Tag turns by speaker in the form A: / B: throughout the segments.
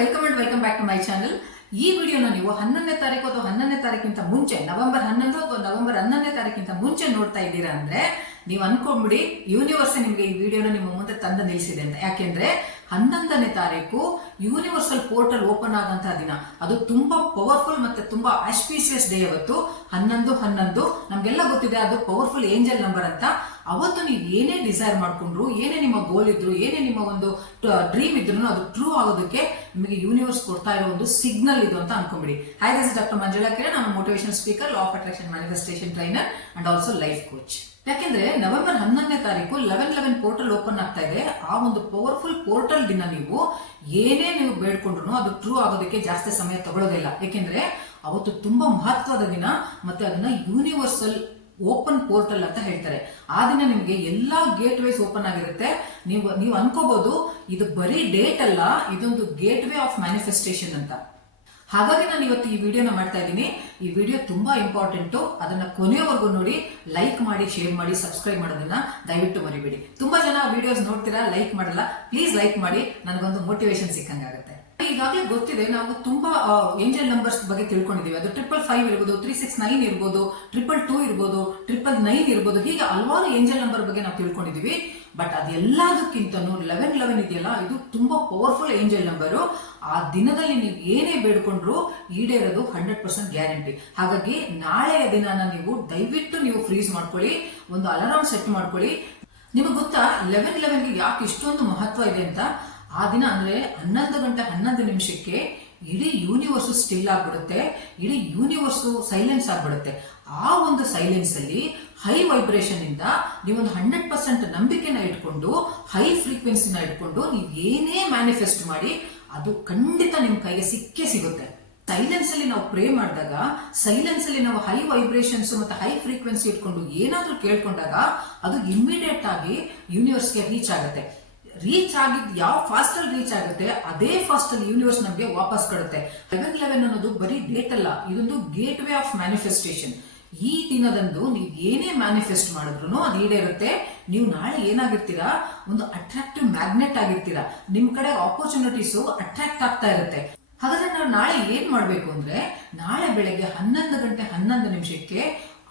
A: Welcome and welcome back to my channel ಈ ವಿಡಿಯೋನ ನೀವು ಹನ್ನೊಂದನೇ ತಾರೀಕು ಅಥವಾ ಹನ್ನೊಂದನೇ ತಾರೀಕಿಂತ ಮುಂಚೆ, ನವೆಂಬರ್ ಹನ್ನೊಂದು ಅಥವಾ ನವೆಂಬರ್ ಹನ್ನೊಂದನೇ ತಾರೀಕಿಂತ ಮುಂಚೆ ನೋಡ್ತಾ ಇದ್ದೀರಾ ಅಂದ್ರೆ, ನೀವು ಅನ್ಕೊಂಡ್ಬಿಡಿ ಯೂನಿವರ್ಸ್ ನಿಮಗೆ ಈ ವಿಡಿಯೋನ ನಿಮ್ಮ ಮುಂದೆ ತಂದು ನಿಲ್ಲಿಸಿದೆ ಅಂತ. ಯಾಕೆಂದ್ರೆ ಹನ್ನೊಂದನೇ ತಾರೀಕು ಯೂನಿವರ್ಸಲ್ ಪೋರ್ಟಲ್ ಓಪನ್ ಆದಂತಹ ದಿನ. ಅದು ತುಂಬಾ ಪವರ್ಫುಲ್ ಮತ್ತೆ ತುಂಬಾ ಆಸ್ಪೀಸಿಯಸ್ ಡೇ ಅವತ್ತು. ಹನ್ನೊಂದು ಹನ್ನೊಂದು. ನಮ್ಗೆಲ್ಲ ಗೊತ್ತಿದೆ ಅದು ಪವರ್ಫುಲ್ ಏಂಜಲ್ ನಂಬರ್ ಅಂತ. ಅವತ್ತು ನೀವು ಏನೇ ಡಿಸೈರ್ ಮಾಡ್ಕೊಂಡ್ರು, ಏನೇ ನಿಮ್ಮ ಗೋಲ್ ಇದ್ರು, ಏನೇ ನಿಮ್ಮ ಒಂದು ಡ್ರೀಮ್ ಇದ್ರು ಅದು ಟ್ರೂ ಆಗೋದಕ್ಕೆ ನಿಮಗೆ ಯೂನಿವರ್ಸ್ ಕೊಡ್ತಾ ಇರೋ ಒಂದು ಸಿಗ್ನಲ್ ಇದು ಅಂತ ಅನ್ಕೊಂಬಿಡಿ. Hi this doctor Manjula Kiran ನಾನು motivation speaker law of attraction manifestation trainer and also life coach ಯಾಕೆಂದ್ರೆ ನವೆಂಬರ್ ಹನ್ನೊಂದನೇ ತಾರೀಕು ಲೆವೆನ್ ಲೆವೆನ್ ಪೋರ್ಟಲ್ ಓಪನ್ ಆಗ್ತಾ ಇದೆ. ಆ ಒಂದು ಪವರ್ಫುಲ್ ಪೋರ್ಟಲ್ ದಿನ ನೀವು ಏನೇ ನೀವು ಬೇಡ್ಕೊಂಡ್ರು ಅದು ಟ್ರೂ ಆಗೋದಕ್ಕೆ ಜಾಸ್ತಿ ಸಮಯ ತಗೊಳ್ಳೋದಿಲ್ಲ. ಯಾಕೆಂದ್ರೆ ಅವತ್ತು ತುಂಬಾ ಮಹತ್ವದ ದಿನ ಮತ್ತೆ ಅದನ್ನ ಯೂನಿವರ್ಸಲ್ ಓಪನ್ ಪೋರ್ಟಲ್ ಅಂತ ಹೇಳ್ತಾರೆ. ಆ ದಿನ ನಿಮಗೆ ಎಲ್ಲಾ ಗೇಟ್ ವೇಸ್ ಓಪನ್ ಆಗಿರುತ್ತೆ. ನೀವು ನೀವು ಅನ್ಕೋಬಹುದು ಇದು ಬರೀ ಡೇಟ್ ಅಲ್ಲ, ಇದೊಂದು ಗೇಟ್ ವೇ ಆಫ್ ಮ್ಯಾನಿಫೆಸ್ಟೇಷನ್ ಅಂತ. ಹಾಗಾಗಿ ನಾನು ಇವತ್ತು ಈ ವಿಡಿಯೋನ ಮಾಡ್ತಾ ಇದ್ದೀನಿ. ಈ ವಿಡಿಯೋ ತುಂಬಾ ಇಂಪಾರ್ಟೆಂಟ್. ಅದನ್ನ ಕೊನೆಯವರೆಗೂ ನೋಡಿ, ಲೈಕ್ ಮಾಡಿ, ಶೇರ್ ಮಾಡಿ, ಸಬ್ಸ್ಕ್ರೈಬ್ ಮಾಡೋದನ್ನ ದಯವಿಟ್ಟು ಮರಿಬೇಡಿ. ತುಂಬಾ ಜನ ವಿಡಿಯೋಸ್ ನೋಡ್ತೀರಾ, ಲೈಕ್ ಮಾಡಲ್ಲ, ಪ್ಲೀಸ್ ಲೈಕ್ ಮಾಡಿ. ನನಗೊಂದು ಮೋಟಿವೇಶನ್ ಸಿಕ್ಕಂಗಾಗುತ್ತೆ. ಈಗಾಗಲೇ ಗೊತ್ತಿದೆ, ನಾವು ತುಂಬಾ ಏಂಜಲ್ ನಂಬರ್ಸ್ ಬಗ್ಗೆ ತಿಳ್ಕೊಂಡಿದ್ದೀವಿ. ಅದು ಟ್ರಿಪಲ್ ಫೈವ್ ಇರ್ಬೋದು ತ್ರೀ ಸಿಕ್ಸ್ ನೈನ್ ಇರ್ಬೋದು ಟ್ರಿಪಲ್ ಟೂ ಇರ್ಬೋದು ಟ್ರಿಪಲ್ ನೈನ್ ಇರ್ಬೋದು, ಹೀಗೆ ಹಲವಾರು ಏಂಜಲ್ ನಂಬರ್ ಬಗ್ಗೆ ನಾವು ತಿಳ್ಕೊಂಡಿದೀವಿ ಬಟ್ ಅದೆಲ್ಲದಕ್ಕಿಂತನೂ ಲೆವೆನ್ ಲೆವೆನ್ ಇದೆಯಲ್ಲ, ಇದು ತುಂಬಾ ಪವರ್ಫುಲ್ ಏಂಜಲ್ ನಂಬರು ಆ ದಿನದಲ್ಲಿ ನೀವು ಏನೇ ಬೇಡ್ಕೊಂಡ್ರು ಈಡೇರೋದು ಹಂಡ್ರೆಡ್ ಪರ್ಸೆಂಟ್ ಗ್ಯಾರಂಟಿ ಹಾಗಾಗಿ ನಾಳೆಯ ದಿನನ ನೀವು ದಯವಿಟ್ಟು ನೀವು ಫ್ರೀಸ್ ಮಾಡ್ಕೊಳ್ಳಿ, ಒಂದು ಅಲಾರಾಮ್ ಸೆಟ್ ಮಾಡ್ಕೊಳ್ಳಿ. ನಿಮಗೆ ಗೊತ್ತಾ ಲೆವೆನ್ ಲೆವೆನ್ಗೆ ಯಾಕೆ ಇಷ್ಟೊಂದು ಮಹತ್ವ ಇದೆ ಅಂತ? ಆ ದಿನ ಅಂದ್ರೆ ಹನ್ನೊಂದು ಗಂಟೆ ಹನ್ನೊಂದು ನಿಮಿಷಕ್ಕೆ ಇಡೀ ಯೂನಿವರ್ಸ್ ಸ್ಟಿಲ್ ಆಗ್ಬಿಡುತ್ತೆ, ಇಡೀ ಯೂನಿವರ್ಸ್ ಸೈಲೆನ್ಸ್ ಆಗ್ಬಿಡುತ್ತೆ. ಆ ಒಂದು ಸೈಲೆನ್ಸ್ ಅಲ್ಲಿ ಹೈ ವೈಬ್ರೇಷನ್ ಇಂದ ನೀವೊಂದು ಹಂಡ್ರೆಡ್ ಪರ್ಸೆಂಟ್ ನಂಬಿಕೆನ ಇಟ್ಕೊಂಡು ಹೈ ಫ್ರೀಕ್ವೆನ್ಸಿನ ಇಟ್ಕೊಂಡು ನೀವು ಏನೇ ಮ್ಯಾನಿಫೆಸ್ಟ್ ಮಾಡಿ, ಅದು ಖಂಡಿತ ನಿಮ್ಮ ಕೈಗೆ ಸಿಕ್ಕೇ ಸಿಗುತ್ತೆ. ಸೈಲೆನ್ಸ್ ಅಲ್ಲಿ ನಾವು ಪ್ರೇ ಮಾಡಿದಾಗ ಸೈಲೆನ್ಸ್ ಅಲ್ಲಿ ನಾವು ಹೈ ವೈಬ್ರೇಷನ್ಸ್ ಮತ್ತೆ ಹೈ ಫ್ರೀಕ್ವೆನ್ಸಿ ಇಟ್ಕೊಂಡು ಏನಾದ್ರೂ ಕೇಳ್ಕೊಂಡಾಗ, ಅದು ಇಮಿಡಿಯೇಟ್ ಆಗಿ ಯೂನಿವರ್ಸ್ಗೆ ರೀಚ್ ಆಗುತ್ತೆ. ರೀಚ್ ಆಗಿದ್, ಯಾವ ಫಾಸ್ಟ್ ಅಲ್ಲಿ ರೀಚ್ ಆಗುತ್ತೆ, ಅದೇ ಫಾಸ್ಟ್ ಅಲ್ಲಿ ಯೂನಿವರ್ಸ್ ನಮಗೆ ವಾಪಸ್ ಕೊಡುತ್ತೆ. ಲೆವೆನ್ ಲೆವೆನ್ ಅನ್ನೋದು ಬರೀ ಡೇಟ್ ಅಲ್ಲ, ಇದೊಂದು ಗೇಟ್ ವೇ ಆಫ್ ಮ್ಯಾನಿಫೆಸ್ಟೇಷನ್ ಈ ದಿನದಂದು ನೀವು ಏನೇ ಮ್ಯಾನಿಫೆಸ್ಟ್ ಮಾಡಿದ್ರು ಅದು ಈಡೇರುತ್ತೆ. ನೀವು ನಾಳೆ ಏನಾಗಿರ್ತೀರಾ? ಒಂದು ಅಟ್ರಾಕ್ಟಿವ್ ಮ್ಯಾಗ್ನೆಟ್ ಆಗಿರ್ತೀರಾ. ನಿಮ್ ಕಡೆ ಆಪರ್ಚುನಿಟೀಸ್ ಅಟ್ರಾಕ್ಟ್ ಆಗ್ತಾ ಇರುತ್ತೆ. ಹಾಗಾದ್ರೆ ನಾವು ನಾಳೆ ಏನ್ ಮಾಡ್ಬೇಕು ಅಂದ್ರೆ, ನಾಳೆ ಬೆಳಗ್ಗೆ ಹನ್ನೊಂದು ಗಂಟೆ ಹನ್ನೊಂದು ನಿಮಿಷಕ್ಕೆ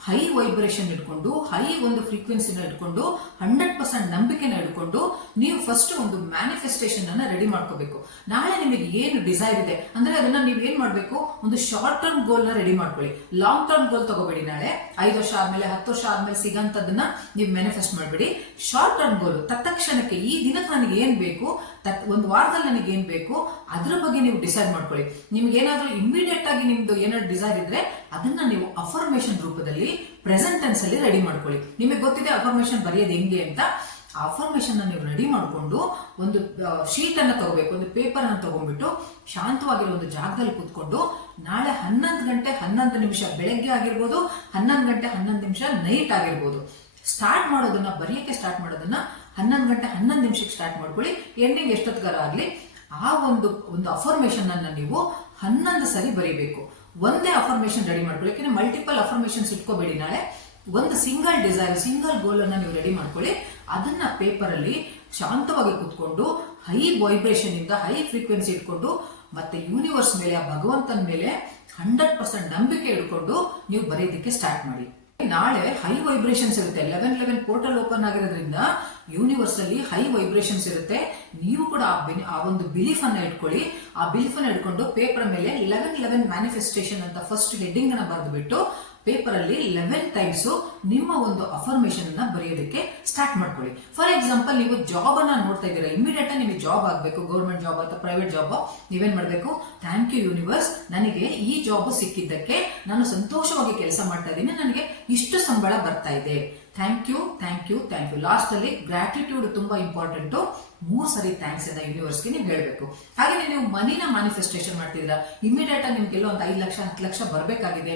A: ಹೈ ವೈಬ್ರೇಷನ್ ಇಟ್ಕೊಂಡು ಹೈ ಒಂದು ಫ್ರೀಕ್ವೆನ್ಸಿನ ಇಟ್ಕೊಂಡು ಹಂಡ್ರೆಡ್ ಪರ್ಸೆಂಟ್ ನಂಬಿಕೆನ ಇಟ್ಕೊಂಡು ನೀವು ಫಸ್ಟ್ ಒಂದು ಮ್ಯಾನಿಫೆಸ್ಟೇಷನ್ ಅನ್ನ ರೆಡಿ ಮಾಡ್ಕೋಬೇಕು. ನಾಳೆ ನಿಮಗೆ ಏನು ಡಿಸೈರ್ ಇದೆ, ಅಂದ್ರೆ ಅದನ್ನ ನೀವು ಏನ್ ಮಾಡ್ಬೇಕು? ಒಂದು ಶಾರ್ಟ್ ಟರ್ಮ್ ಗೋಲ್ ರೆಡಿ ಮಾಡ್ಕೊಳ್ಳಿ. ಲಾಂಗ್ ಟರ್ಮ್ ಗೋಲ್ ತಗೋಬೇಡಿ ನಾಳೆ. ಐದು ವರ್ಷ ಆದ್ಮೇಲೆ, ಹತ್ತು ವರ್ಷ ಆದ್ಮೇಲೆ ಸಿಗಂತದನ್ನ ನೀವು ಮ್ಯಾನಿಫೆಸ್ಟ್ ಮಾಡಬೇಡಿ. ಶಾರ್ಟ್ ಟರ್ಮ್ ಗೋಲ್ ತತ್ಕ್ಷಣಕ್ಕೆ ಈ ದಿನಕ್ಕೆ ನನಗೆ ಏನ್ ಬೇಕು, ತತ್, ಒಂದು ವಾರದಲ್ಲಿ ನನಗೆ ಏನ್ ಬೇಕು, ಅದ್ರ ಬಗ್ಗೆ ನೀವು ಡಿಸೈಡ್ ಮಾಡ್ಕೊಳ್ಳಿ. ನಿಮ್ಗೆ ಏನಾದ್ರೂ ಇಮಿಡಿಯೇಟ್ ಆಗಿ ನಿಮ್ದು ಏನಾದ್ರು ಡಿಸೈರ್ ಇದ್ರೆ, ಅದನ್ನ ನೀವು ಅಫರ್ಮೇಶನ್ ರೂಪದಲ್ಲಿ ಪ್ರೆಸೆಂಟ್ ಟೆನ್ಸ್ ಅಲ್ಲಿ ರೆಡಿ ಮಾಡ್ಕೊಳ್ಳಿ. ನಿಮಗೆ ಗೊತ್ತಿದೆ ಅಫರ್ಮೇಶನ್ ಬರೆಯೋದು ಹೆಂಗೆ ಅಂತ? ಅಫರ್ಮೇಶನ್ ನೀವು ರೆಡಿ ಮಾಡಿಕೊಂಡು ಒಂದು ಶೀಟ್ ಅನ್ನು ತಗೋಬೇಕು, ಒಂದು ಪೇಪರ್ ಅನ್ನ ತಗೊಂಡ್ಬಿಟ್ಟು ಶಾಂತವಾಗಿರೋ ಒಂದು ಜಾಗದಲ್ಲಿ ಕೂತ್ಕೊಂಡು ನಾಳೆ ಹನ್ನೊಂದು ಗಂಟೆ ಹನ್ನೊಂದು ನಿಮಿಷ ಬೆಳಗ್ಗೆ ಆಗಿರ್ಬೋದು, ಹನ್ನೊಂದು ಗಂಟೆ ಹನ್ನೊಂದು ನಿಮಿಷ ನೈಟ್ ಆಗಿರ್ಬೋದು. ಸ್ಟಾರ್ಟ್ ಮಾಡೋದನ್ನ, ಬರೆಯಕ್ಕೆ ಸ್ಟಾರ್ಟ್ ಮಾಡೋದನ್ನ ಹನ್ನೊಂದು ಗಂಟೆ ಹನ್ನೊಂದು ನಿಮಿಷಕ್ಕೆ ಸ್ಟಾರ್ಟ್ ಮಾಡ್ಕೊಳ್ಳಿ. ಎಂಡಿಂಗ್ ಎಷ್ಟೊತ್ತಿಗಾರ ಆಗಲಿ, ಆ ಒಂದು ಒಂದು ಅಫರ್ಮೇಶನ್ ಅನ್ನ ನೀವು ಹನ್ನೊಂದು ಸರಿ ಬರೀಬೇಕು. ಒಂದೇ ಅಫರ್ಮೇಶನ್ ರೆಡಿ ಮಾಡ್ಕೊಳ್ಳಿ. ಯಾಕೆಂದ್ರೆ ಮಲ್ಟಿಪಲ್ ಅಫರ್ಮೇಶನ್ಸ್ ಇಟ್ಕೋಬೇಡಿ ನಾಳೆ. ಒಂದು ಸಿಂಗಲ್ ಡಿಸೈರ್ ಸಿಂಗಲ್ ಗೋಲ್ ಅನ್ನ ನೀವು ರೆಡಿ ಮಾಡ್ಕೊಳ್ಳಿ. ಅದನ್ನ ಪೇಪರ್ ಅಲ್ಲಿ ಶಾಂತವಾಗಿ ಕೂತ್ಕೊಂಡು ಹೈ ವೈಬ್ರೇಷನ್ ಇಂದ ಹೈ ಫ್ರೀಕ್ವೆನ್ಸಿ ಇಟ್ಕೊಂಡು, ಮತ್ತೆ ಯೂನಿವರ್ಸ್ ಮೇಲೆ, ಆ ಭಗವಂತನ ಮೇಲೆ ಹಂಡ್ರೆಡ್ ಪರ್ಸೆಂಟ್ ನಂಬಿಕೆ ಇಟ್ಕೊಂಡು ನೀವು ಬರೆಯೋದಕ್ಕೆ ಸ್ಟಾರ್ಟ್ ಮಾಡಿ. ನಾಳೆ ಹೈ ವೈಬ್ರೇಷನ್ಸ್ ಇರುತ್ತೆ. ಲೆವೆನ್ ಲೆವೆನ್ ಪೋರ್ಟಲ್ ಓಪನ್ ಆಗಿರೋದ್ರಿಂದ ಯೂನಿವರ್ಸ್ ಅಲ್ಲಿ ಹೈ ವೈಬ್ರೇಷನ್ಸ್ ಇರುತ್ತೆ. ನೀವು ಕೂಡ ಆ ಒಂದು ಬಿಲೀಫ್ ಅನ್ನ ಇಟ್ಕೊಳ್ಳಿ. ಆ ಬಿಲೀಫ್ ಅನ್ನ ಇಟ್ಕೊಂಡು ಪೇಪರ್ ಮೇಲೆ ಲೆವೆನ್ ಲೆವೆನ್ ಮ್ಯಾನಿಫೆಸ್ಟೇಷನ್ ಅಂತ ಫಸ್ಟ್ ಹೆಡ್ಡಿಂಗ್ ಅನ್ನ ಬರೆದ್ಬಿಟ್ಟು ಪೇಪರ್ ಅಲ್ಲಿ ಲೆವೆನ್ ಟೈಮ್ಸ್ ನಿಮ್ಮ ಒಂದು ಅಫರ್ಮೇಶನ್ ಅನ್ನ ಬರೆಯೋದಕ್ಕೆ ಸ್ಟಾರ್ಟ್ ಮಾಡ್ಕೊಳ್ಳಿ. ಫಾರ್ ಎಕ್ಸಾಂಪಲ್, ನೀವು ಜಾಬ್ ಅನ್ನ ನೋಡ್ತಾ ಇದ್ದೀರಾ ಇಮಿಡಿಯೇಟ್ ನಿಮಗೆ ಜಾಬ್ ಆಗಬೇಕು, ಗೌರ್ಮೆಂಟ್ ಜಾಬ್ ಅಥವಾ ಪ್ರೈವೇಟ್ ಜಾಬ್, ನೀವೇನ್ ಮಾಡಬೇಕು? ಥ್ಯಾಂಕ್ ಯು ಯೂನಿವರ್ಸ್, ನನಗೆ ಈ ಜಾಬ್ ಸಿಕ್ಕಿದ್ದಕ್ಕೆ ನಾನು ಸಂತೋಷವಾಗಿ ಕೆಲಸ ಮಾಡ್ತಾ ಇದ್ದೀನಿ, ನನಗೆ ಇಷ್ಟು ಸಂಬಳ ಬರ್ತಾ ಇದೆ. Thank you thank you thank you. Last ಅಲ್ಲಿ ಗ್ರಾಟಿಟ್ಯೂಡ್ ತುಂಬಾ ಇಂಪಾರ್ಟೆಂಟ್. ಮೂರ್ ಸರಿ ಥ್ಯಾಂಕ್ಸ್ ಅನ್ನ ಯೂನಿವರ್ಸ್ಗೆ ನೀವು ಹೇಳಬೇಕು. ಹಾಗೆ ನೀವು ಮನಿನ ಮ್ಯಾನಿಫೆಸ್ಟೇಷನ್ ಮಾಡ್ತಿದ್ದೀರಾ ಇಮಿಡಿಯೇಟ್ ಆಗಿ ನಿಮ್ಗೆಲ್ಲ ಒಂದು ಐದು ಲಕ್ಷ, ಹತ್ತು ಲಕ್ಷ ಬರಬೇಕಾಗಿದೆ.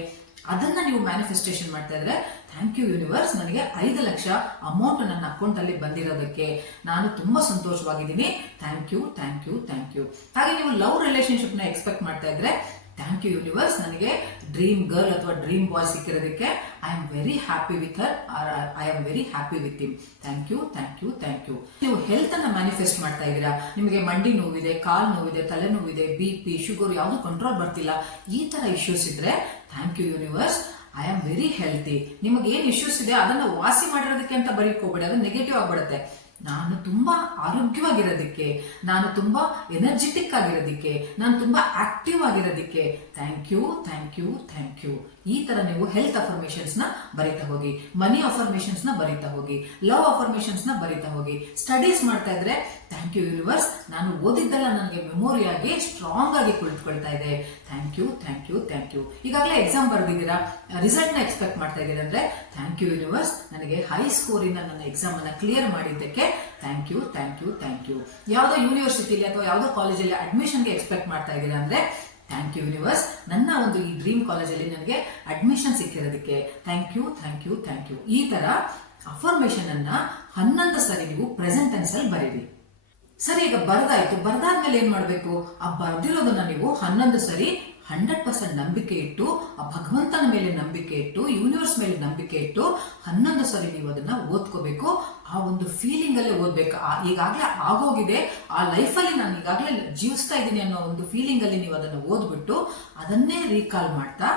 A: ಅದನ್ನ ನೀವು ಮ್ಯಾನಿಫೆಸ್ಟೇಷನ್ ಮಾಡ್ತಾ ಇದ್ರೆ ಥ್ಯಾಂಕ್ ಯು ಯೂನಿವರ್ಸ್ ನನಗೆ ಐದು ಲಕ್ಷ ಅಮೌಂಟ್ ನನ್ನ ಅಕೌಂಟ್ ಅಲ್ಲಿ ಬಂದಿರೋದಕ್ಕೆ. ನಾನು ತುಂಬಾ ಸಂತೋಷವಾಗಿದ್ದೀನಿ. Thank you thank you thank you ಹಾಗೆ ನೀವು ಲವ್ ರಿಲೇಶನ್ಶಿಪ್ನ ಎಕ್ಸ್ಪೆಕ್ಟ್ ಮಾಡ್ತಾ ಇದ್ರೆ ಥ್ಯಾಂಕ್ ಯು ಯೂನಿವರ್ಸ್ ನನಗೆ ಡ್ರೀಮ್ ಗರ್ಲ್ ಅಥವಾ dream boy ಸಿಕ್ಕಿರೋದಕ್ಕೆ I am very happy with her I am very happy with him thank you thank you thank you ನೀವು health ಅನ್ನ manifest ಮಾಡ್ತಾ ಇದ್ದೀರಾ? ನಿಮಗೆ ಮಂಡಿ ನೋವಿದೆ, ಕಾಲ್ ನೋವಿದೆ, ತಲೆ ನೋವಿದೆ ಬಿ ಪಿ ಶುಗರ್ ಯಾವುದು ಕಂಟ್ರೋಲ್ ಬರ್ತಿಲ್ಲ. ಈ ತರ ಇಶ್ಯೂಸ್ ಇದ್ರೆ thank you universe I am very healthy ನಿಮಗೆ ಏನ್ ಇಶ್ಯೂಸ್ ಇದೆ? ಅದನ್ನ ವಾಸಿ ಮಾಡಿರೋದಕ್ಕೆ ಅಂತ ಬರೀಕೋಬೇಡಿ ಅದು ನೆಗೆಟಿವ್ ಆಗ್ಬಿಡುತ್ತೆ. ನಾನು ತುಂಬಾ ಆರೋಗ್ಯವಾಗಿರೋದಕ್ಕೆ, ನಾನು ತುಂಬಾ ಎನರ್ಜೆಟಿಕ್ ಆಗಿರೋದಕ್ಕೆ, ನಾನು ತುಂಬಾ active ಆಗಿರೋದಕ್ಕೆ. Thank you thank you thank you ಈ ತರ ನೀವು ಹೆಲ್ತ್ ಅಫರ್ಮೇಶನ್ಸ್ನ ಬರೀತಾ ಹೋಗಿ ಮನಿ ಅಫರ್ಮೇಶನ್ಸ್ನ ಬರೀತಾ ಹೋಗಿ ಲವ್ ಅಫರ್ಮೇಶನ್ಸ್ನ ಬರೀತಾ ಹೋಗಿ ಸ್ಟಡೀಸ್ ಮಾಡ್ತಾ ಇದ್ರೆ ಥ್ಯಾಂಕ್ ಯು ಯೂನಿವರ್ಸ್ ನಾನು ಓದಿದ್ದೆಲ್ಲ ನನಗೆ ಮೆಮೊರಿ ಆಗಿ ಸ್ಟ್ರಾಂಗ್ ಆಗಿ ಕುಳಿತುಕೊಳ್ತಾ ಇದೆ. Thank you thank you thank you ಈಗಾಗಲೇ ಎಕ್ಸಾಮ್ ಬರೆದಿದ್ದೀರಾ? ರಿಸಲ್ಟ್ನ ಎಕ್ಸ್ಪೆಕ್ಟ್ ಮಾಡ್ತಾ ಇದ್ದೀರಾ ಅಂದ್ರೆ ಥ್ಯಾಂಕ್ ಯು ಯೂನಿವರ್ಸ್ ನನಗೆ ಹೈ ಸ್ಕೋರ್ ಇಂದ ನನ್ನ ಎಕ್ಸಾಮ್ ಅನ್ನ ಕ್ಲಿಯರ್ ಮಾಡಿದ್ದಕ್ಕೆ thank you thank you thank you ಯಾವುದೋ ಯೂನಿವರ್ಸಿಟಿಲಿ ಅಥವಾ ಯಾವುದೋ ಕಾಲೇಜಲ್ಲಿ ಅಡ್ಮಿಷನ್ಗೆ ಎಕ್ಸ್ಪೆಕ್ಟ್ ಮಾಡ್ತಾ ಇದ್ದೀರಾ ಅಂದ್ರೆ ಥ್ಯಾಂಕ್ ಯು ಯೂನಿವರ್ಸ್ ನನ್ನ ಒಂದು ಈ ಡ್ರೀಮ್ ಕಾಲೇಜಲ್ಲಿ ನನಗೆ admission ಸಿಕ್ಕಿರೋದಕ್ಕೆ thank you thank you thank you ಈ ತರ ಅಫರ್ಮೇಷನ್ ಅನ್ನ ಹನ್ನೊಂದು ಸರಿ ನೀವು ಪ್ರೆಸೆಂಟ್ ಟೆನ್ಸ್ ಅಲ್ಲಿ ಬರೀರಿ. ಸರಿ, ಈಗ ಬರ್ದಾಯ್ತು. ಬರ್ದಾದ್ಮೇಲೆ ಏನ್ ಮಾಡ್ಬೇಕು? ಆ ಬರ್ದಿರೋದನ್ನ ನೀವು ಹನ್ನೊಂದು ಸರಿ ಹಂಡ್ರೆಡ್ ಪರ್ಸೆಂಟ್ ನಂಬಿಕೆ ಇಟ್ಟು, ಆ ಭಗವಂತನ ಮೇಲೆ ನಂಬಿಕೆ ಇಟ್ಟು ಯೂನಿವರ್ಸ್ ಮೇಲೆ ನಂಬಿಕೆ ಇಟ್ಟು ಹನ್ನೊಂದು ಸರಿ ನೀವು ಅದನ್ನ ಓದ್ಕೋಬೇಕು. ಆ ಒಂದು ಫೀಲಿಂಗ್ ಅಲ್ಲೇ ಓದ್ಬೇಕು. ಈಗಾಗ್ಲೇ ಆಗೋಗಿದೆ. ಆ ಲೈಫಲ್ಲಿ ನಾನು ಈಗಾಗಲೇ ಜೀವಿಸ್ತಾ ಇದ್ದೀನಿ ಅನ್ನೋ ಒಂದು ಫೀಲಿಂಗ್ ಅಲ್ಲಿ ನೀವು ಅದನ್ನು ಓದ್ಬಿಟ್ಟು ಅದನ್ನೇ ರೀಕಾಲ್ ಮಾಡ್ತಾ,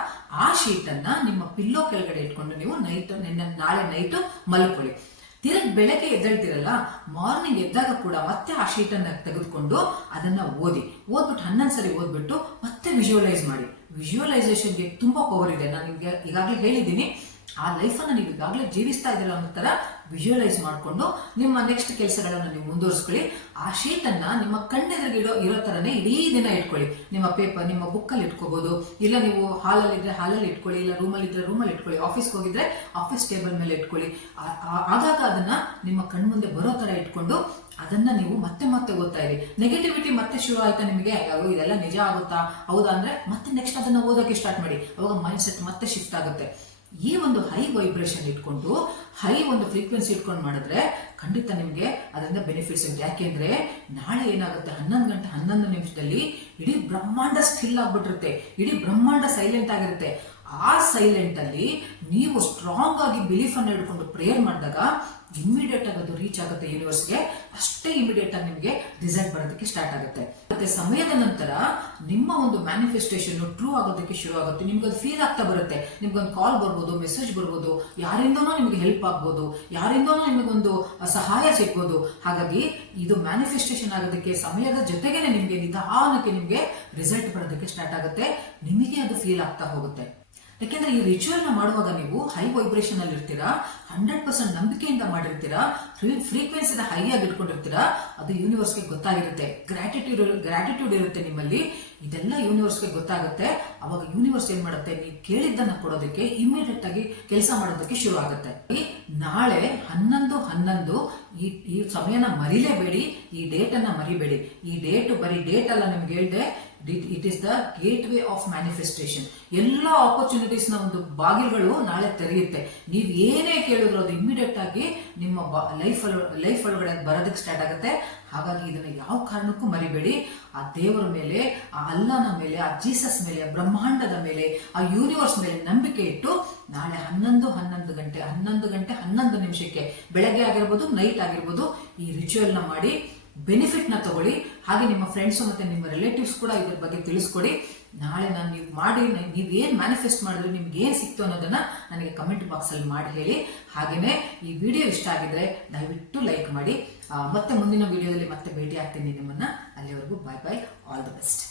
A: ಆ ಶೀಟ್ ಅನ್ನ ನಿಮ್ಮ ಪಿಲ್ಲೋ ಕೆಳಗಡೆ ಇಟ್ಕೊಂಡು ನೀವು ನೈಟ್ ನಿನ್ನ ನಾಳೆ ನೈಟ್ ಮಲ್ಕೊಳ್ಳಿ. ತಿರುಗ್ ಬೆಳಗ್ಗೆ ಎದ್ದೇಳ್ತಿರಲ್ಲ ಮಾರ್ನಿಂಗ್ ಎದ್ದಾಗ ಕೂಡ ಮತ್ತೆ ಆ ಶೀಟ್ ಅನ್ನ ತೆಗೆದುಕೊಂಡು ಅದನ್ನ ಓದಿ. ಓದ್ಬಿಟ್ಟು ಹನ್ನೊಂದು ಸರಿ ಓದ್ಬಿಟ್ಟು ಮತ್ತೆ ವಿಜುವಲೈಸ್ ಮಾಡಿ. ವಿಜುವಲೈಸೇಷನ್ಗೆ ತುಂಬಾ ಪವರ್ ಇದೆ. ನಾನು ನಿಮಗೆ ಈಗಾಗಲೇ ಹೇಳಿದ್ದೀನಿ. ಆ ಲೈಫನ್ನು ನೀವು ಈಗಾಗಲೇ ಜೀವಿಸ್ತಾ ಇದ್ದೀರ ಅನ್ನೋ ತರ ವಿಜುವಲೈಸ್ ಮಾಡಿಕೊಂಡು ನಿಮ್ಮ ನೆಕ್ಸ್ಟ್ ಕೆಲಸಗಳನ್ನು ನೀವು ಮುಂದುವರಿಸ್ಕೊಳ್ಳಿ. ಆ ಶೀಟನ್ನು ನಿಮ್ಮ ಕಣ್ಣೆದುರಿಗೆ ಇಡೋ ಇರೋ ತರನೇ ಇಡೀ ದಿನ ಇಟ್ಕೊಳ್ಳಿ. ನಿಮ್ಮ ಪೇಪರ್ ನಿಮ್ಮ ಬುಕ್ ಅಲ್ಲಿ ಇಟ್ಕೋಬಹುದು ಇಲ್ಲ ನೀವು ಹಾಲಲ್ಲಿ ಇದ್ರೆ ಹಾಲಲ್ಲಿ ಇಟ್ಕೊಳ್ಳಿ, ಇಲ್ಲ ರೂಮಲ್ಲಿ ಇದ್ರೆ ರೂಮಲ್ಲಿ ಇಟ್ಕೊಳ್ಳಿ. ಆಫೀಸ್ಗೆ ಹೋಗಿದ್ರೆ ಆಫೀಸ್ ಟೇಬಲ್ ಮೇಲೆ ಇಟ್ಕೊಳ್ಳಿ. ಆಗಾಗ ಅದನ್ನ ನಿಮ್ಮ ಕಣ್ಮುಂದೆ ಬರೋ ತರ ಇಟ್ಕೊಂಡು ಅದನ್ನ ನೀವು ಮತ್ತೆ ಮತ್ತೆ ಓದ್ತಾ ಇರಿ. ನೆಗೆಟಿವಿಟಿ ಮತ್ತೆ ಶುರು ಆಯ್ತಾ ನಿಮಗೆ? ಅಯ್ಯೋ, ಇದೆಲ್ಲ ನಿಜ ಆಗುತ್ತಾ? ಹೌದಾ ಅಂದ್ರೆ ಮತ್ತೆ ನೆಕ್ಸ್ಟ್ ಅದನ್ನ ಓದೋಕೆ ಸ್ಟಾರ್ಟ್ ಮಾಡಿ. ಅವಾಗ ಮೈಂಡ್ ಸೆಟ್ ಮತ್ತೆ ಶಿಫ್ಟ್ ಆಗುತ್ತೆ. ಈ ಒಂದು ಹೈ ವೈಬ್ರೇಷನ್ ಇಟ್ಕೊಂಡು ಹೈ ಒಂದು ಫ್ರೀಕ್ವೆನ್ಸಿ ಇಟ್ಕೊಂಡು ಮಾಡಿದ್ರೆ ಖಂಡಿತ ನಿಮಗೆ ಅದರಿಂದ ಬೆನಿಫಿಟ್ಸ್ ಇದೆ ಯಾಕೆಂದ್ರೆ ನಾಳೆ ಏನಾಗುತ್ತೆ? ಹನ್ನೊಂದು ಗಂಟೆ, ಹನ್ನೊಂದು ನಿಮಿಷದಲ್ಲಿ ಇಡೀ ಬ್ರಹ್ಮಾಂಡ ಸ್ಟಿಲ್ ಆಗ್ಬಿಟ್ಟಿರುತ್ತೆ. ಇಡೀ ಬ್ರಹ್ಮಾಂಡ ಸೈಲೆಂಟ್ ಆಗಿರುತ್ತೆ. ಆ ಸೈಲೆಂಟ್ ಅಲ್ಲಿ ನೀವು ಸ್ಟ್ರಾಂಗ್ ಆಗಿ ಬಿಲೀಫ್ ಅನ್ನು ಹಿಡ್ಕೊಂಡು ಪ್ರೇಯರ್ ಮಾಡಿದಾಗ ಇಮಿಡಿಯೇಟ್ ಆಗಿ ಅದು ರೀಚ್ ಆಗುತ್ತೆ ಯೂನಿವರ್ಸ್ಗೆ ಅಷ್ಟೇ ಇಮಿಡಿಯೇಟ್ ಆಗಿ ನಿಮಗೆ ರಿಸಲ್ಟ್ ಬರೋದಕ್ಕೆ ಸ್ಟಾರ್ಟ್ ಆಗುತ್ತೆ. ಮತ್ತೆ ಸಮಯದ ನಂತರ ನಿಮ್ಮ ಒಂದು ಮ್ಯಾನಿಫೆಸ್ಟೇಷನ್ ಟ್ರೂ ಆಗೋದಕ್ಕೆ ಶುರು ಆಗುತ್ತೆ. ನಿಮ್ಗೆ ಅದು ಫೀಲ್ ಆಗ್ತಾ ಬರುತ್ತೆ. ನಿಮ್ಗೊಂದು ಕಾಲ್ ಬರ್ಬೋದು ಮೆಸೇಜ್ ಬರ್ಬೋದು, ಯಾರಿಂದನೋ ನಿಮಗೆ ಹೆಲ್ಪ್ ಆಗ್ಬೋದು, ಯಾರಿಂದನೋ ನಿಮಗೊಂದು ಸಹಾಯ ಸಿಗ್ಬೋದು. ಹಾಗಾಗಿ ಇದು ಮ್ಯಾನಿಫೆಸ್ಟೇಷನ್ ಆಗೋದಕ್ಕೆ, ಸಮಯದ ಜೊತೆಗೇನೆ ನಿಮಗೆ ನಿಧಾನಕ್ಕೆ ನಿಮಗೆ ರಿಸಲ್ಟ್ ಬರೋದಕ್ಕೆ ಸ್ಟಾರ್ಟ್ ಆಗುತ್ತೆ. ನಿಮಗೆ ಅದು ಫೀಲ್ ಆಗ್ತಾ ಹೋಗುತ್ತೆ. ಯಾಕೆಂದ್ರೆ ಈ ರಿಚುವಲ್ನ ಮಾಡುವಾಗ ನೀವು ಹೈ ವೈಬ್ರೇಷನ್ ಅಲ್ಲಿ ಇರ್ತೀರಾ ಹಂಡ್ರೆಡ್ ಪರ್ಸೆಂಟ್ ನಂಬಿಕೆಯಿಂದ ಮಾಡಿರ್ತೀರಾ? ಫ್ರೀಕ್ವೆನ್ಸಿನ ಹೈ ಆಗಿ ಇಟ್ಕೊಂಡಿರ್ತೀರಾ? ಅದು ಯೂನಿವರ್ಸ್ಗೆ ಗೊತ್ತಾಗಿರುತ್ತೆ. ಗ್ರಾಟಿಟ್ಯೂಡ್ ಗ್ರಾಟಿಟ್ಯೂಡ್ ಇರುತ್ತೆ ನಿಮ್ಮಲ್ಲಿ. ಇದೆಲ್ಲ ಯೂನಿವರ್ಸ್ಗೆ ಗೊತ್ತಾಗುತ್ತೆ. ಅವಾಗ ಯೂನಿವರ್ಸ್ ಏನ್ ಮಾಡುತ್ತೆ? ನೀವು ಕೇಳಿದ್ದನ್ನ ಕೊಡೋದಕ್ಕೆ ಇಮಿಡಿಯೇಟ್ ಆಗಿ ಕೆಲಸ ಮಾಡೋದಕ್ಕೆ ಶುರು ಆಗುತ್ತೆ. ನಾಳೆ ಹನ್ನೊಂದು ಹನ್ನೊಂದು, ಈ ಈ ಸಮಯನ ಮರಿಲೇಬೇಡಿ. ಈ ಡೇಟ್ ಅನ್ನ ಮರಿಬೇಡಿ. ಈ ಡೇಟ್ ಬರೀ ಡೇಟ್ ಅಲ್ಲ ನಿಮ್ಗೆ ಹೇಳ್ದೆ. It is the gateway of manifestation ಎಲ್ಲ ಆಪರ್ಚುನಿಟೀಸ್ನ ಒಂದು ಬಾಗಿಲುಗಳು ನಾಳೆ ತೆರೆಯುತ್ತೆ. ನೀವು ಏನೇ ಕೇಳಿದ್ರು ಅದು ಇಮಿಡಿಯೇಟ್ ಆಗಿ ನಿಮ್ಮ ಲೈಫ್ ಲೈಫ್ ಒಳಗಡೆ ಬರೋದಕ್ಕೆ ಸ್ಟಾರ್ಟ್ ಆಗುತ್ತೆ. ಹಾಗಾಗಿ ಇದನ್ನ ಯಾವ ಕಾರಣಕ್ಕೂ ಮರಿಬೇಡಿ. ಆ ದೇವರ ಮೇಲೆ, ಆ ಅಲ್ಲನ ಮೇಲೆ, ಆ ಜೀಸಸ್ ಮೇಲೆ, ಆ ಬ್ರಹ್ಮಾಂಡದ ಮೇಲೆ, ಆ ಯೂನಿವರ್ಸ್ ಮೇಲೆ ನಂಬಿಕೆ ಇಟ್ಟು ನಾಳೆ ಹನ್ನೊಂದು ಹನ್ನೊಂದು ಗಂಟೆ ಹನ್ನೊಂದು ಗಂಟೆ, ಹನ್ನೊಂದು ನಿಮಿಷಕ್ಕೆ ಬೆಳಗ್ಗೆ ಆಗಿರ್ಬೋದು ನೈಟ್ ಆಗಿರ್ಬೋದು, ಈ ರಿಚುವಲ್ನ ಮಾಡಿ ಬೆನಿಫಿಟ್ನ ತಗೊಳ್ಳಿ. ಹಾಗೆ ನಿಮ್ಮ ಫ್ರೆಂಡ್ಸು ಮತ್ತೆ ನಿಮ್ಮ ರಿಲೇಟಿವ್ಸ್ ಕೂಡ ಇದ್ರ ಬಗ್ಗೆ ತಿಳಿಸ್ಕೊಡಿ. ನಾಳೆ ನಾನು ನೀವು ಮಾಡಿ ನೀವು ಏನ್ ಮ್ಯಾನಿಫೆಸ್ಟ್ ಮಾಡಿದ್ರು ನಿಮ್ಗೆ ಏನು ಸಿಕ್ತು ಅನ್ನೋದನ್ನ ನನಗೆ ಕಮೆಂಟ್ ಬಾಕ್ಸ್ ಅಲ್ಲಿ ಮಾಡಿ ಹೇಳಿ. ಹಾಗೆಯೇ ಈ ವಿಡಿಯೋ ಇಷ್ಟ ಆಗಿದ್ರೆ ದಯವಿಟ್ಟು ಲೈಕ್ ಮಾಡಿ. ಮತ್ತೆ ಮುಂದಿನ ವಿಡಿಯೋದಲ್ಲಿ ಮತ್ತೆ ಭೇಟಿ ಆಗ್ತೀನಿ ನಿಮ್ಮನ್ನ. ಅಲ್ಲಿವರೆಗೂ bye bye all the best